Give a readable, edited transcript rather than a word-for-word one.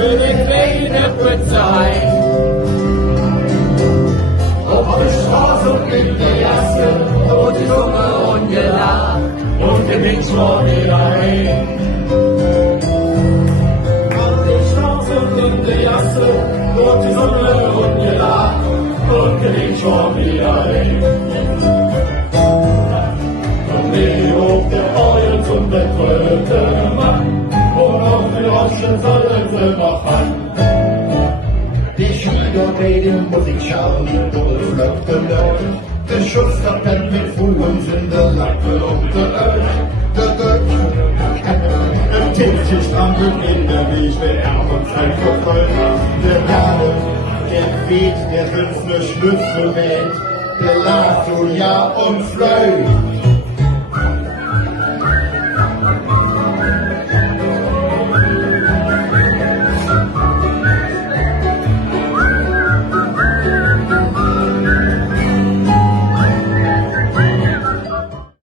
für die kleine Polizei. Auf der Straße und in der Jasse, wo die Summe und gelacht, und gelingt schon wieder hin. Auf der Straße und in der Jasse, wo die Summe und gelacht, und gelingt schon wieder hin. Und die hoch der Eulen zum betröten Mann, und auf die Roschen sollen sie machen. Die Schüler bei den Musikschalen, die Bulle flöckte laut. Der Schuss verpennt mit Fuhren sind der Lappe und der Öl. Der Götz, ein Tippchen strampelt in der Weg, der Erb und sein verfolgt. Der Jahre, der weht, der Hülfne Schlüssel weht. Der lacht und ja und flöht.